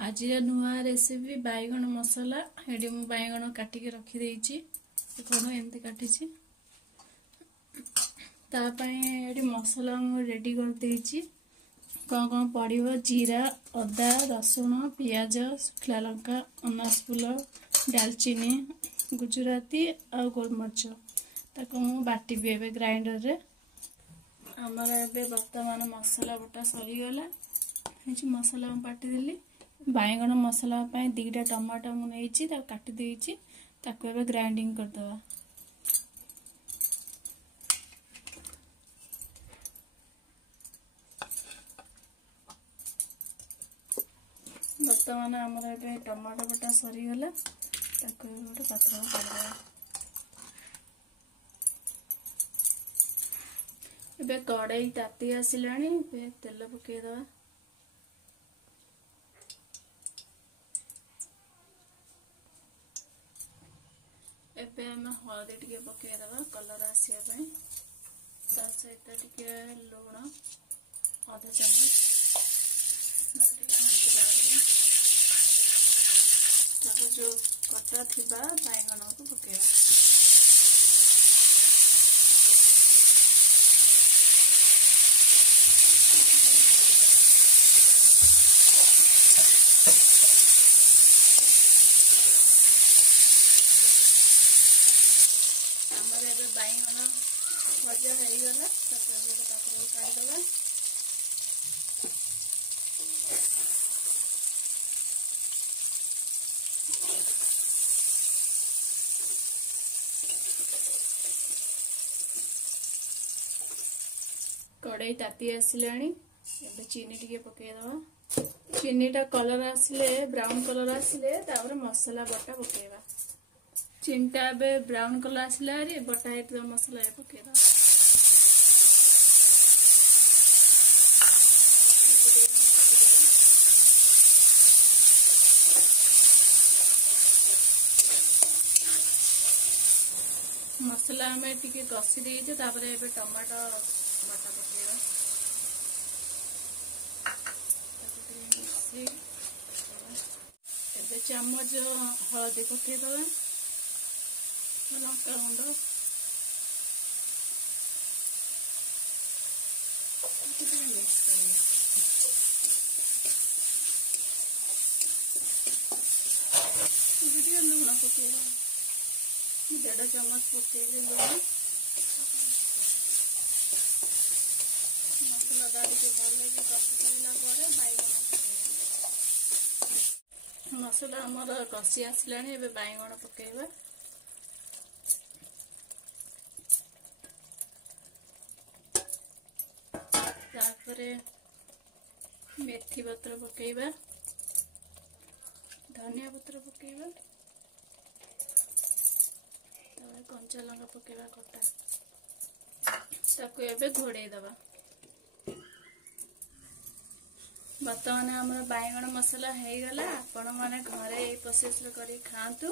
आज नुआ रेसिपी बैगण मसला ये मु बैगण काटिक रखी कौन एमती काटी ये मसला रेडी कर कौन कौन पड़ो जीरा अदा रसुण पियाज शुखला लंका अनास फूल डालचीनी गुजराती आ गोलमरीच ताको मु बाटी भी ग्राइंडर रे आमर ए बर्तमान मसला बटा सरीगला मसला बाटीदेली बैगण मसला दीटा टमाटो मुझे काटी देछि ताको एबे ग्राइंडिंग करदवा। बर्तमान आमर ए टमाटो बटा सरीगला ताको गोटे पात्र करदवा। एबे कड़ाई ताती आसिलानी तेल पकेदवा। एबे हम हल्दी टिके पकेदवा कलर आसिया सहित टिके लुण आधा चामच जो कटा थिबा बैगण को पकेवा। बैगण भजा हो गला पात्र काढ़ीदवा। कड़ाई ताती आसिलानी एबे चीनी टिके पकेदवा। चीनीटा कलर आसिले ब्राउन कलर आसिले तापर मसला बटा पकेवा। चीनटा बे ब्राउन कलर आसला बटा है मसला पकेदा। मसला हमें टिके कसी देइछे तापर एबे टमाटो बटा पकेवा। एबे चम्मच हल्दी पकेदवा लंका गुंड लुण पकेगा 1.5 चम्मच पकेले लुण मसला डाल के भले कषि सारा बैगण मसला आमर कषि आसला बैगण पकेवा। मेथी पत्र पकेवा धनिया पत्र पकेवा कंचा लंका पकेवा कटा ताको एबे घोड़े दबा। बर्तमान हमर बैगण मसला हो गला। आपण माने घरे ए प्रोसेस करी खांतु।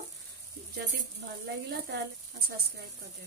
जदि भल लागिला ताले सब्सक्राइब कर दे।